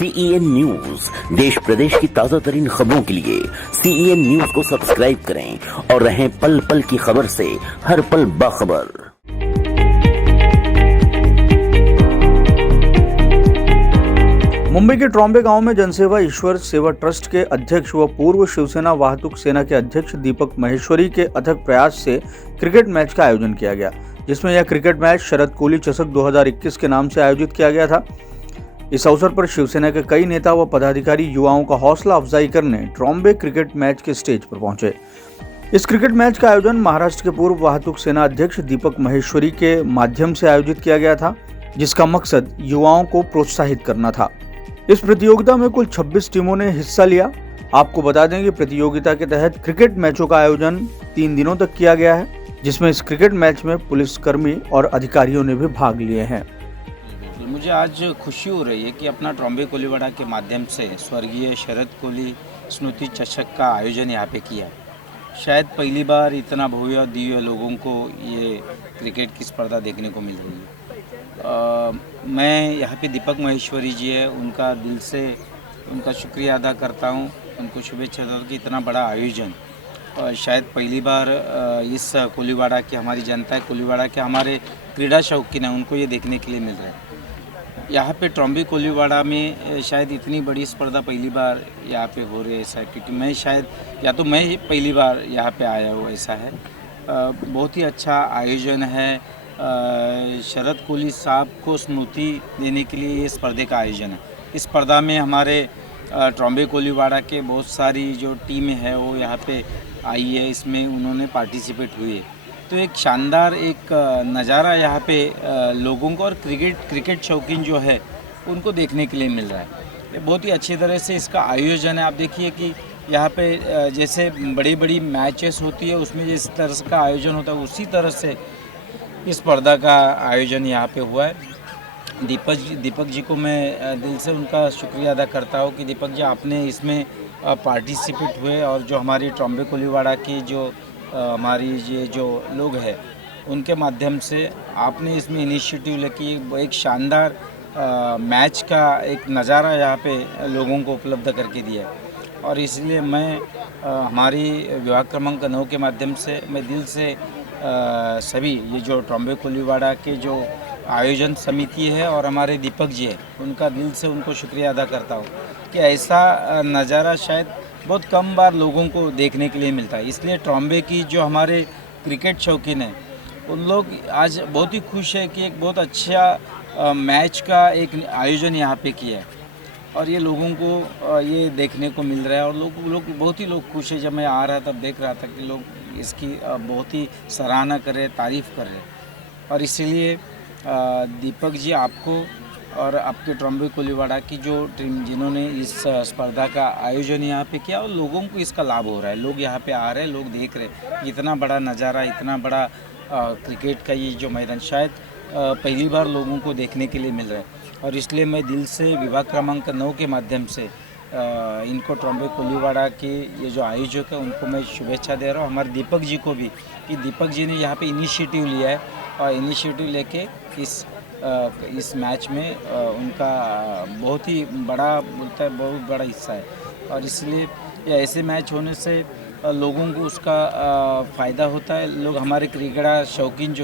CEN news देश प्रदेश की ताजा तरीन खबरों के लिए CEN न्यूज को सब्सक्राइब करें और रहें पल पल की खबर से हर पल बाखबर। मुंबई के ट्रॉम्बे गांव में जनसेवा ईश्वर सेवा ट्रस्ट के अध्यक्ष व पूर्व शिवसेना वाहतुक सेना के अध्यक्ष दीपक महेश्वरी के अथक प्रयास से क्रिकेट मैच का आयोजन किया गया, जिसमें यह क्रिकेट मैच शरद कोली चषक 2021 के नाम से आयोजित किया गया था। इस अवसर पर शिवसेना के कई नेता व पदाधिकारी युवाओं का हौसला अफजाई करने ट्रॉम्बे क्रिकेट मैच के स्टेज पर पहुंचे। इस क्रिकेट मैच का आयोजन महाराष्ट्र के पूर्व वाहतुक सेना अध्यक्ष दीपक महेश्वरी के माध्यम से आयोजित किया गया था, जिसका मकसद युवाओं को प्रोत्साहित करना था। इस प्रतियोगिता में कुल 26 टीमों ने हिस्सा लिया। आपको बता दें कि प्रतियोगिता के तहत क्रिकेट मैचों का आयोजन 3 दिनों तक किया गया है, जिसमें इस क्रिकेट मैच में पुलिसकर्मी और अधिकारियों ने भी भाग लिए हैं। मुझे आज खुशी हो रही है कि अपना ट्रॉम्बे कोलीवाड़ा के माध्यम से स्वर्गीय शरद कोली स्मृति चषक का आयोजन यहाँ पे किया। शायद पहली बार इतना भव्य दिव्य लोगों को ये क्रिकेट की स्पर्धा देखने को मिल रही है। मैं यहाँ पे दीपक महेश्वरी जी है, उनका दिल से उनका शुक्रिया अदा करता हूँ, उनको शुभेच्छा देता हूँ कि इतना बड़ा आयोजन शायद पहली बार इस कोलीवाड़ा की हमारी जनता है, कोलीवाड़ा के हमारे क्रीड़ा शौकीन है, उनको ये देखने के लिए मिल रहा है। यहाँ पे ट्रॉम्बे कोलीवाड़ा में शायद इतनी बड़ी स्पर्धा पहली बार यहाँ पे हो रही है, ऐसा है क्योंकि मैं शायद या तो मैं पहली बार यहाँ पे आया हूँ, ऐसा है। बहुत ही अच्छा आयोजन है। शरद कोली साहब को स्मृति देने के लिए ये स्पर्धे का आयोजन है। इस स्पर्धा में हमारे ट्रॉम्बे कोलीवाड़ा के बहुत सारी जो टीमें हैं वो यहाँ पे आई है, इसमें उन्होंने पार्टिसिपेट हुए। तो एक शानदार एक नज़ारा यहाँ पे लोगों को और क्रिकेट शौकीन जो है उनको देखने के लिए मिल रहा है। ये बहुत ही अच्छी तरह से इसका आयोजन है। आप देखिए कि यहाँ पे जैसे बड़ी बड़ी मैचेस होती है उसमें जिस तरह का आयोजन होता है उसी तरह से इस स्पर्धा का आयोजन यहाँ पे हुआ है। दीपक जी को मैं दिल से उनका शुक्रिया अदा करता हूँ कि दीपक जी आपने इसमें पार्टिसिपेट हुए और जो हमारी ट्रॉम्बे कोलीवाड़ा की जो हमारी ये जो लोग हैं उनके माध्यम से आपने इसमें इनिशिएटिव लेके एक शानदार मैच का एक नज़ारा यहाँ पे लोगों को उपलब्ध करके दिया है। और इसलिए मैं हमारी विभाग क्रमांक 9 के माध्यम से मैं दिल से सभी ये जो ट्रॉम्बे कोलीवाड़ा के जो आयोजन समिति है और हमारे दीपक जी है उनका दिल से उनको शुक्रिया अदा करता हूँ कि ऐसा नज़ारा शायद बहुत कम बार लोगों को देखने के लिए मिलता है। इसलिए ट्रॉम्बे की जो हमारे क्रिकेट शौकीन हैं उन लोग आज बहुत ही खुश है कि एक बहुत अच्छा मैच का एक आयोजन यहाँ पे किया है और ये लोगों को ये देखने को मिल रहा है। और लोग बहुत ही लोग खुश है। जब मैं आ रहा तब देख रहा था कि लोग इसकी बहुत ही सराहना कर रहे, तारीफ़ कर रहे। और इसीलिए दीपक जी आपको और आपके ट्रॉम्बे कोलीवाड़ा की जो टीम जिन्होंने इस स्पर्धा का आयोजन यहाँ पे किया और लोगों को इसका लाभ हो रहा है। लोग यहाँ पे आ रहे हैं, लोग देख रहे हैं इतना बड़ा नज़ारा, इतना बड़ा क्रिकेट का ये जो मैदान शायद पहली बार लोगों को देखने के लिए मिल रहा है। और इसलिए मैं दिल से विभाग क्रमांक 9 के माध्यम से इनको ट्रॉम्बे कोलीवाड़ा के ये जो आयोजक है उनको मैं शुभेच्छा दे रहा हूँ। हमारे दीपक जी को भी कि दीपक जी ने यहाँ पे इनिशिएटिव लिया है और इनिशिएटिव लेके इस मैच में उनका बहुत ही बड़ा बोलता है बहुत बड़ा हिस्सा है। और इसलिए ऐसे मैच होने से लोगों को उसका फ़ायदा होता है। लोग हमारे क्रीड़ा शौकीन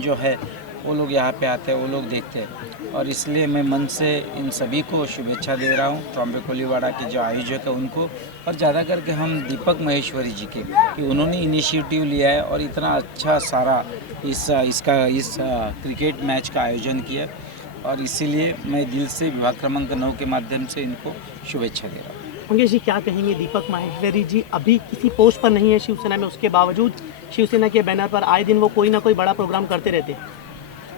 जो है वो लोग यहाँ पे आते हैं, वो लोग देखते हैं। और इसलिए मैं मन से इन सभी को शुभेच्छा दे रहा हूँ ट्रॉम्बे कोलीवाड़ा के जो आयोजक है उनको, और ज़्यादा करके हम दीपक महेश्वरी जी के कि उन्होंने इनिशिएटिव लिया है और इतना अच्छा सारा इस क्रिकेट मैच का आयोजन किया। और इसीलिए मैं दिल से विभाग क्रमांक 9 के माध्यम से इनको शुभेच्छा दे रहा हूँ। मंगेश जी, क्या कहेंगे? दीपक महेश्वरी जी अभी किसी पोस्ट पर नहीं है शिवसेना में, उसके बावजूद शिवसेना के बैनर पर आए दिन वो कोई ना कोई बड़ा प्रोग्राम करते रहते हैं।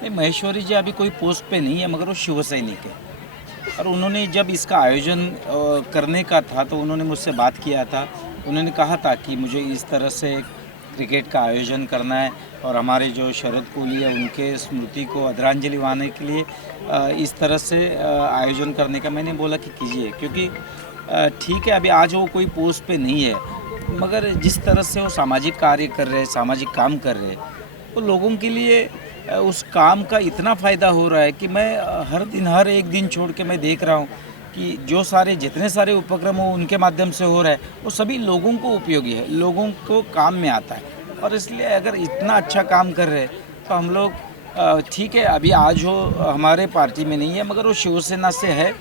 नहीं, महेश्वरी जी अभी कोई पोस्ट पे नहीं है, मगर वो शिव सैनिक है। और उन्होंने जब इसका आयोजन करने का था तो उन्होंने मुझसे बात किया था। उन्होंने कहा था कि मुझे इस तरह से क्रिकेट का आयोजन करना है और हमारे जो शरद कोली है उनके स्मृति को आदरांजलि वाने के लिए इस तरह से आयोजन करने का। मैंने बोला कि कीजिए, क्योंकि ठीक है अभी आज वो कोई पोस्ट पे नहीं है, मगर जिस तरह से वो सामाजिक कार्य कर रहे हैं, सामाजिक काम कर रहे हैं, वो लोगों के लिए उस काम का इतना फ़ायदा हो रहा है कि मैं हर एक दिन छोड़ के मैं देख रहा हूँ कि जो सारे जितने सारे उपक्रम वो उनके माध्यम से हो रहा है वो सभी लोगों को उपयोगी है, लोगों को काम में आता है। और इसलिए अगर इतना अच्छा काम कर रहे हैं तो हम लोग ठीक है, अभी आज वो हमारे पार्टी में नहीं है मगर वो शिवसेना से है।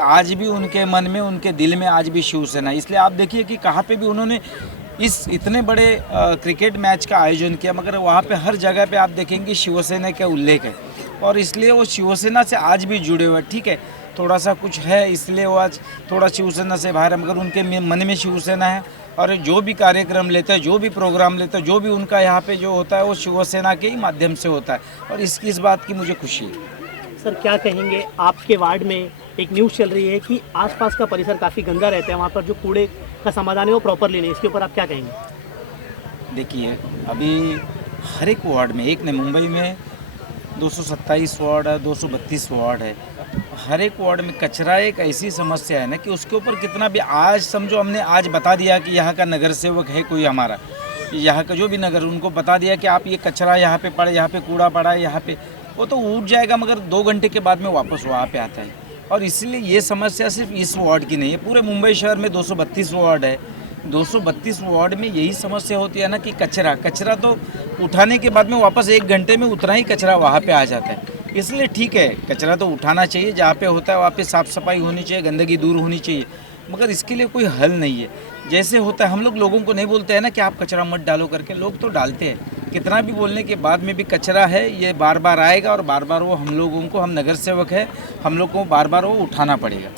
आज भी उनके मन में, उनके दिल में आज भी शिवसेना है। इसलिए आप देखिए कि कहाँ पे भी उन्होंने इस इतने बड़े क्रिकेट मैच का आयोजन किया मगर वहाँ पे हर जगह पे आप देखेंगे शिवसेना का उल्लेख है और इसलिए वो शिवसेना से आज भी जुड़े हुए हैं। ठीक है, थोड़ा सा कुछ है इसलिए वो आज थोड़ा शिवसेना से बाहर है मगर उनके मन में शिवसेना है और जो भी कार्यक्रम लेते हैं, जो भी प्रोग्राम लेते हैं, जो भी उनका यहाँ पे जो होता है वो शिवसेना के ही माध्यम से होता है और इस बात की मुझे खुशी है। सर क्या कहेंगे, आपके वार्ड में एक न्यूज़ चल रही है कि आसपास का परिसर काफ़ी गंदा रहता है, वहाँ पर जो कूड़े का समाधान है वो प्रॉपरली नहीं, इसके ऊपर आप क्या कहेंगे? देखिए अभी हर एक वार्ड में, एक ने मुंबई में 227 वार्ड है, 232 वार्ड है, हर एक वार्ड में कचरा एक ऐसी समस्या है ना कि उसके ऊपर कितना भी आज समझो हमने आज बता दिया कि यहाँ का नगर सेवक है कोई हमारा, यहाँ का जो भी नगर, उनको बता दिया कि आप ये कचरा यहाँ पे पड़े, यहाँ पे कूड़ा पड़ा है, यहाँ पे वो तो उठ जाएगा मगर 2 घंटे के बाद में वापस वहाँ पे आता है। और इसलिए ये समस्या सिर्फ इस वार्ड की नहीं है, पूरे मुंबई शहर में 232 वार्ड है, 232 वार्ड में यही समस्या होती है ना कि कचरा तो उठाने के बाद में वापस 1 घंटे में उतना ही कचरा वहाँ पे आ जाता है। इसलिए ठीक है, कचरा तो उठाना चाहिए, जहाँ पे होता है वहाँ पे साफ़ सफाई होनी चाहिए, गंदगी दूर होनी चाहिए, मगर इसके लिए कोई हल नहीं है। जैसे होता है हम लोग लोगों को नहीं बोलते हैं ना कि आप कचरा मत डालो करके, लोग तो डालते हैं, कितना भी बोलने के बाद में भी कचरा है, ये बार बार आएगा और बार बार वो हम लोगों को, हम नगर सेवक है, हम लोग को बार बार वो उठाना पड़ेगा।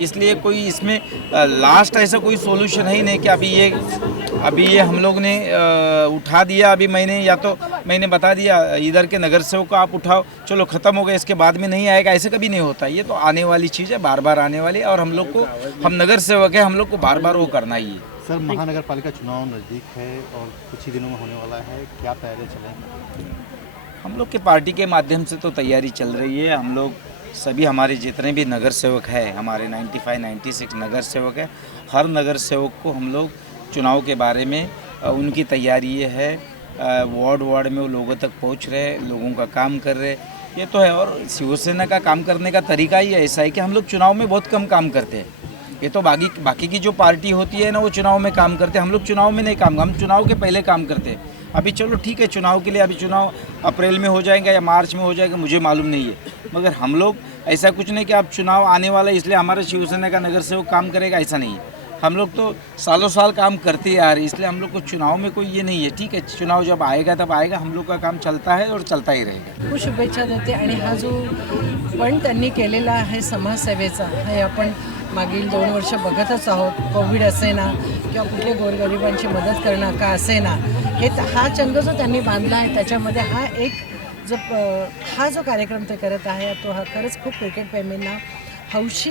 इसलिए कोई इसमें लास्ट ऐसा कोई सोल्यूशन है ही नहीं कि अभी ये हम लोग ने उठा दिया, अभी मैंने बता दिया इधर के नगर सेवक को आप उठाओ, चलो ख़त्म हो गया, इसके बाद में नहीं आएगा, ऐसे कभी नहीं होता। ये तो आने वाली चीज़ है, बार बार आने वाली है और हम लोग को, हम नगर सेवक है, हम लोग को बार बार वो करना ही है। सर महानगर पालिका चुनाव नज़दीक है और कुछ ही दिनों में होने वाला है, क्या तैयारी चलेंगी? हम लोग के पार्टी के माध्यम से तो तैयारी चल रही है। हम लोग सभी, हमारे जितने भी नगर सेवक हैं, हमारे 95-96 नगर सेवक है, हर नगर सेवक को हम लोग चुनाव के बारे में उनकी तैयारी ये है, वार्ड में वो लोगों तक पहुंच रहे, लोगों का काम कर रहे, ये तो है। और शिवसेना का काम करने का तरीका ही ऐसा है कि हम लोग चुनाव में बहुत कम काम करते हैं। ये तो बाकी की जो पार्टी होती है ना वो चुनाव में काम करते हैं, हम लोग चुनाव में नहीं काम, हम चुनाव के पहले काम करते हैं। अभी चलो ठीक है, चुनाव के लिए अभी चुनाव अप्रैल में हो जाएगा या मार्च में हो जाएगा, मुझे मालूम नहीं है, मगर हम लोग ऐसा कुछ नहीं कि अब चुनाव आने वाला है इसलिए हमारा शिवसेना का नगर सेवक काम करेगा, ऐसा नहीं है। हम लोग तो सालों साल काम करते ही आ रहे, इसलिए हम लोग को चुनाव में कोई ये नाही आहे। ठीक है, चुनाव जब आएगा तब आएगा, हम लोग का काम चलता है और चलता ही रहेगा। खूप शुभेच्छा देते आणि हा जो पण त्यांनी केलेला आहे समाजसेवेचा, हे आपण मागील 2 वर्ष बघतच आहोत। कोविड असेना किंवा कुठल्या गोरगरिबांची मदत करणं का असेना, हा छंद जो त्यांनी बांधला आहे त्याच्यामध्ये हा जो कार्यक्रम ते करत आहे तो हा खरंच खूप क्रिकेट प्रेमींना, हौशी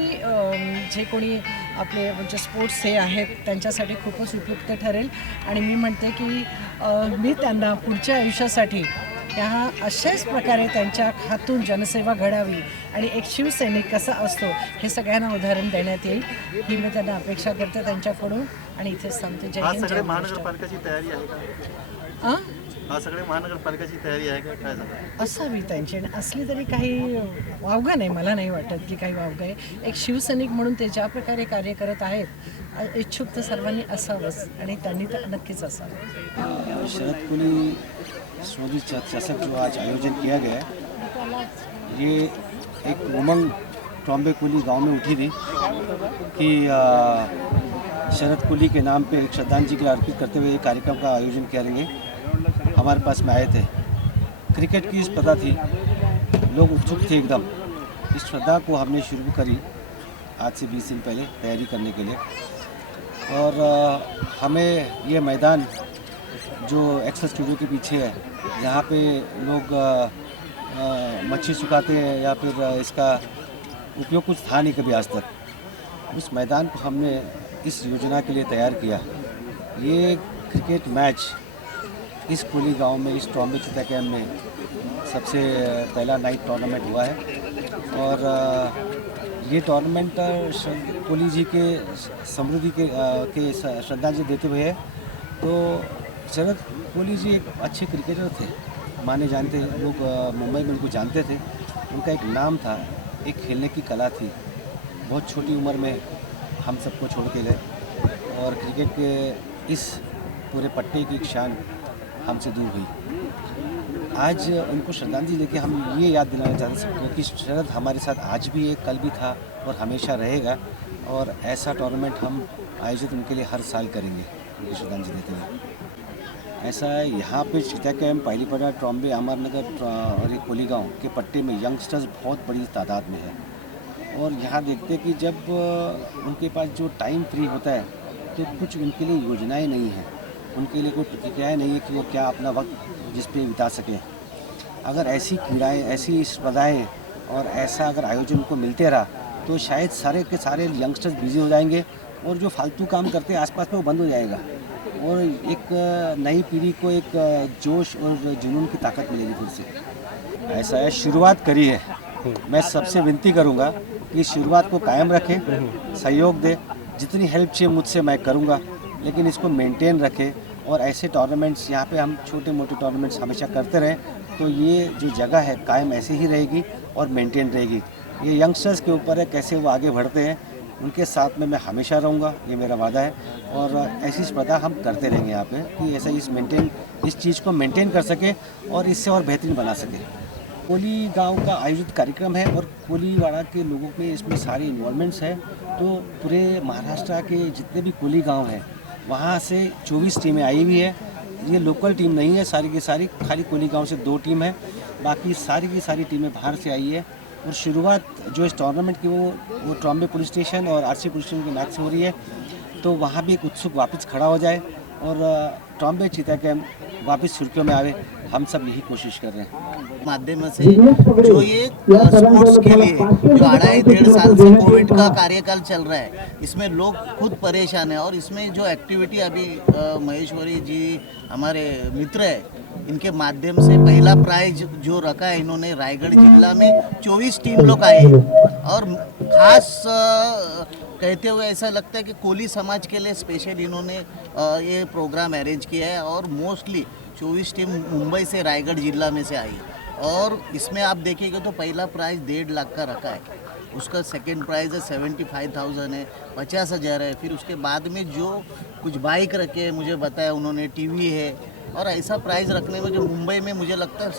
जे कोणी आपले म्हणजे स्पोर्ट्स हे आहेत त्यांच्यासाठी खूपच उपयुक्त ठरेल। आणि मी म्हणते की मी त्यांना पुढच्या आयुष्यासाठी ह्या अशाच प्रकारे त्यांच्या हातून जनसेवा घडावी आणि एक शिवसैनिक कसा असतो हे सगळ्यांना उदाहरण देण्यात येईल ही मी त्यांना अपेक्षा करते त्यांच्याकडून। आणि इथेच थांबते। जय हिंद, जय महानगरपालिकाची तयारी आहे का? सगळे महानगरपालिकाची तयारी आहे का? काय झालं असावी त्यांची, आणि असली तरी काही वावगं नाही, मला नाही वाटत की काही वावगं आहे। एक शिवसैनिक म्हणून ते ज्या प्रकारे कार्य करत आहेत, इच्छुक तर सर्वांनी असावंच आणि त्यांनी तर नक्कीच असावं। शरद कोली स्वदेशी चषक जो आज आयोजन किया गया है, ये एक उमंग ट्रॉम्बे कोली गांव में उठी थी कि शरद कोली के नाम पे एक श्रद्धांजलि के अर्पित करते हुए एक कार्यक्रम का आयोजन करेंगे। हमारे पास में आए थे, क्रिकेट की स्पर्धा थी, लोग उत्सुक थे एकदम। इस श्रद्धा को हमने शुरू करी आज से 20 दिन पहले तैयारी करने के लिए। और हमें ये मैदान जो एक्सेल स्टूडियो के पीछे है, जहाँ पे लोग मच्छी सुखाते हैं या फिर इसका उपयोग कुछ था नहीं कभी आज तक, उस मैदान को हमने इस योजना के लिए तैयार किया। ये क्रिकेट मैच इस कोली गांव में, इस ट्रॉम्बे चिता कैम्प में सबसे पहला नाइट टूर्नामेंट हुआ है। और ये टूर्नामेंट कोली जी के समृद्धि के श्रद्धांजलि देते हुए है। तो शरद कोली जी एक अच्छे क्रिकेटर थे, माने जानते लोग मुंबई में उनको जानते थे। उनका एक नाम था, एक खेलने की कला थी, बहुत छोटी उम्र में हम सबको छोड़ के गए और क्रिकेट के इस पूरे पट्टे की शान हमसे दूर हुई। आज उनको श्रद्धांजलि देके हम ये याद दिलाना चाहते हैं सबको कि शरद हमारे साथ आज भी है, कल भी था और हमेशा रहेगा, और ऐसा टूर्नामेंट हम आयोजित उनके लिए हर साल करेंगे उनकी श्रद्धांजलि देते हुए। ऐसा है यहाँ पे चीता कैंप, पहलीपड़ा, ट्रॉम्बे, अमरनगर और ये कोलीगांव के पट्टे में यंगस्टर्स बहुत बड़ी तादाद में है, और यहाँ देखते हैं कि जब उनके पास जो टाइम फ्री होता है तो कुछ उनके लिए योजनाएं नहीं हैं, उनके लिए कोई प्रतिक्रियाएँ नहीं है कि वो क्या अपना वक्त जिस पे बिता सकें। अगर ऐसी क्रीड़ाएँ, ऐसी स्पर्धाएँ और ऐसा अगर आयोजन उनको मिलते रहा तो शायद सारे के सारे यंगस्टर्स बिजी हो जाएंगे और जो फालतू काम करते हैं आसपास में वो बंद हो जाएगा, और एक नई पीढ़ी को एक जोश और जुनून की ताकत मिलेगी फिर से। ऐसा है, शुरुआत करी है, मैं सबसे विनती करूंगा कि शुरुआत को कायम रखें, सहयोग दे, जितनी हेल्प चाहिए मुझसे मैं करूंगा, लेकिन इसको मेंटेन रखें, और ऐसे टूर्नामेंट्स यहाँ पे हम छोटे मोटे टूर्नामेंट्स हमेशा करते रहें तो ये जो जगह है कायम ऐसे ही रहेगी और मेंटेन रहेगी। ये यंगस्टर्स के ऊपर है कैसे वो आगे बढ़ते हैं, उनके साथ में मैं हमेशा रहूँगा, ये मेरा वादा है, और ऐसी स्पर्धा हम करते रहेंगे यहाँ पे कि ऐसा इस चीज़ को मेंटेन कर सके और इससे और बेहतरीन बना सके। कोली गांव का आयोजित कार्यक्रम है और कोलीवाड़ा के लोगों के इसमें सारे इन्वॉल्वमेंट्स हैं, तो पूरे महाराष्ट्र के जितने भी कोली गांव हैं वहाँ से 24 टीमें आई हुई है। ये लोकल टीम नहीं है, सारी की सारी, खाली कोली गांव से 2 टीम है, बाकी सारी की सारी टीमें बाहर से आई है। और शुरुआत जो इस टूर्नामेंट की वो ट्रॉम्बे पुलिस स्टेशन और आरसी पुलिस स्टेशन के मैच से हो रही है, तो वहाँ भी एक उत्सुक वापस खड़ा हो जाए और ट्रॉम्बे चीता कैंप वापस सुर्खियों में आवे, हम सब यही कोशिश कर रहे हैं। माध्यम से जो ये स्पोर्ट्स के लिए जो 2.5 साल से कोविड का कार्यकाल चल रहा है, इसमें लोग खुद परेशान है, और इसमें जो एक्टिविटी अभी महेश्वरी जी हमारे मित्र है, इनके माध्यम से पहला प्राइज जो रखा है इन्होंने, रायगढ़ जिला में 24 टीम लोग आए, और खास कहते हुए ऐसा लगता है कि कोली समाज के लिए स्पेशल इन्होंने ये प्रोग्राम अरेंज किया है, और मोस्टली 24 टीम मुंबई से, रायगढ़ जिला में से आई, और इसमें आप देखिएगा तो पहला प्राइज़ 1.5 लाख का रखा है, उसका सेकंड प्राइज़ है 75,000 है, 50,000 है, फिर उसके बाद में जो कुछ बाइक रखे हैं मुझे बताया उन्होंने, टीवी है, और ऐसा प्राइज़ रखने में जो मुंबई में मुझे लगता है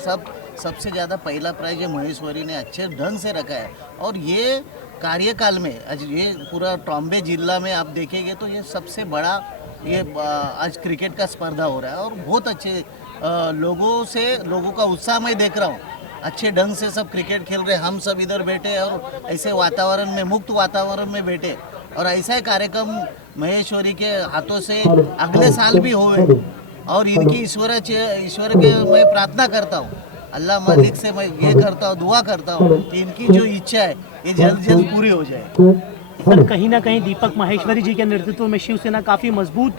सबसे ज़्यादा पहला प्राइज़ ये महेश्वरी ने अच्छे ढंग से रखा है। और ये कार्यकाल में आज ये पूरा ट्रॉम्बे जिला में आप देखेंगे तो ये सबसे बड़ा ये आज क्रिकेट का स्पर्धा हो रहा है, और बहुत अच्छे लोगों का उत्साह मैं देख रहा हूँ, अच्छे ढंग से सब क्रिकेट खेल रहे हैं। हम सब इधर बैठे और ऐसे वातावरण में, मुक्त वातावरण में बैठे, और ऐसा ही कार्यक्रम महेश्वरी के हाथों से अगले साल भी होवे, और इनकी ईश्वर के मैं प्रार्थना करता हूँ, अल्लाह मालिक से मैं ये करता हूँ, दुआ करता हूँ कि इनकी जो इच्छा है ये जल्द पूरी हो जाए। सर, कहीं ना कहीं दीपक माहेश्वरी जी के नेतृत्व में शिवसेना काफ़ी मजबूत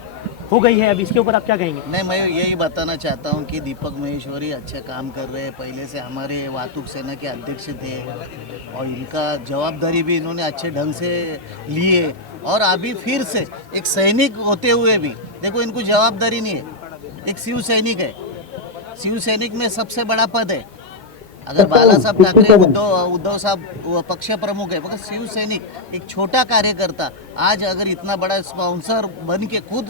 हो गई है, अब इसके ऊपर आप क्या कहेंगे? नहीं, मैं यही बताना चाहता हूँ कि दीपक माहेश्वरी अच्छे काम कर रहे हैं, पहले से हमारे वातुक सेना के अध्यक्ष थे, और इनका जवाबदारी भी इन्होंने अच्छे ढंग से लिए, और अभी फिर से एक सैनिक होते हुए भी देखो इनको जवाबदारी नहीं है, एक शिव सैनिक है, शिव सैनिक में सबसे बड़ा पद है। अगर बाला साहब ठाकरे, उद्धव साहब पक्ष प्रमुख है, मगर शिव सैनिक एक छोटा कार्यकर्ता आज अगर इतना बड़ा स्पॉन्सर बन के खुद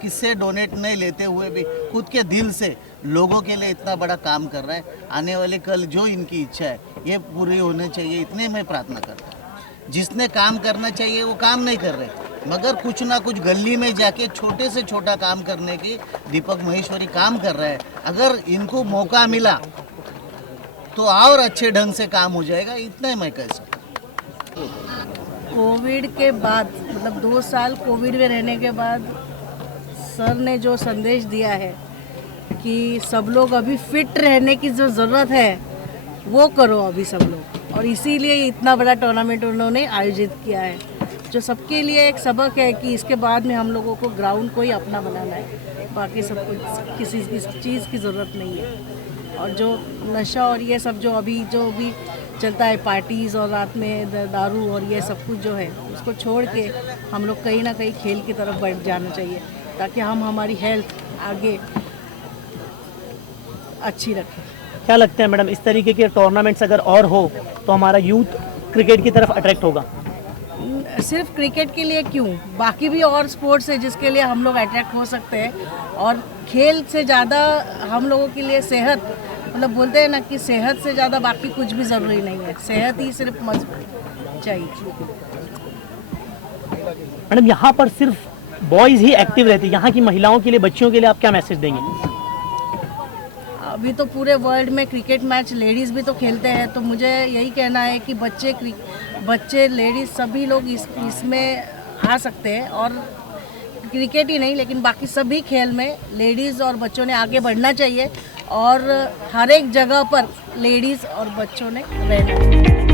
किससे डोनेट नहीं लेते हुए भी खुद के दिल से लोगों के लिए इतना बड़ा काम कर रहा है, आने वाले कल जो इनकी इच्छा है ये पूरी होनी चाहिए, इतने मैं प्रार्थना करता हूँ। जिसने काम करना चाहिए वो काम नहीं कर रहे, मगर कुछ ना कुछ गली में जाके छोटे से छोटा काम करने की दीपक माहेश्वरी काम कर रहा है। अगर इनको मौका मिला तो और अच्छे ढंग से काम हो जाएगा, इतना ही मैं कह सकता हूँ। कोविड के बाद, मतलब 2 साल कोविड में रहने के बाद सर ने जो संदेश दिया है कि सब लोग अभी फिट रहने की जो ज़रूरत है वो करो अभी सब लोग, और इसीलिए इतना बड़ा टूर्नामेंट उन्होंने आयोजित किया है, जो सबके लिए एक सबक है कि इसके बाद में हम लोगों को ग्राउंड को ही अपना बनाना है, बाकी सब कुछ किसी चीज़ की ज़रूरत नहीं है। और जो नशा और ये सब जो भी चलता है, पार्टीज़ और रात में दारू और ये सब कुछ जो है, उसको छोड़ के हम लोग कहीं ना कहीं खेल की तरफ बढ़ जाना चाहिए, ताकि हम हमारी हेल्थ आगे अच्छी रखें। क्या लगता है मैडम, इस तरीके के टूर्नामेंट्स अगर और हो तो हमारा यूथ क्रिकेट की तरफ अट्रैक्ट होगा? सिर्फ क्रिकेट के लिए क्यों, बाकी भी और स्पोर्ट्स है जिसके लिए हम लोग अट्रैक्ट हो सकते हैं। और खेल से ज़्यादा हम लोगों के लिए सेहत, मतलब बोलते हैं ना कि सेहत से ज़्यादा बाकी कुछ भी ज़रूरी नहीं है, सेहत ही सिर्फ मजबूत चाहिए। मैडम, यहाँ पर सिर्फ बॉयज़ ही एक्टिव रहते हैं, यहाँ की महिलाओं के लिए, बच्चियों के लिए आप क्या मैसेज देंगे? अभी तो पूरे वर्ल्ड में क्रिकेट मैच लेडीज़ भी तो खेलते हैं, तो मुझे यही कहना है कि बच्चे लेडीज़ सभी लोग इसमें आ सकते हैं। और क्रिकेट ही नहीं लेकिन बाकी सभी खेल में लेडीज़ और बच्चों ने आगे बढ़ना चाहिए और हर एक जगह पर लेडीज़ और बच्चों ने रहना चाहिए।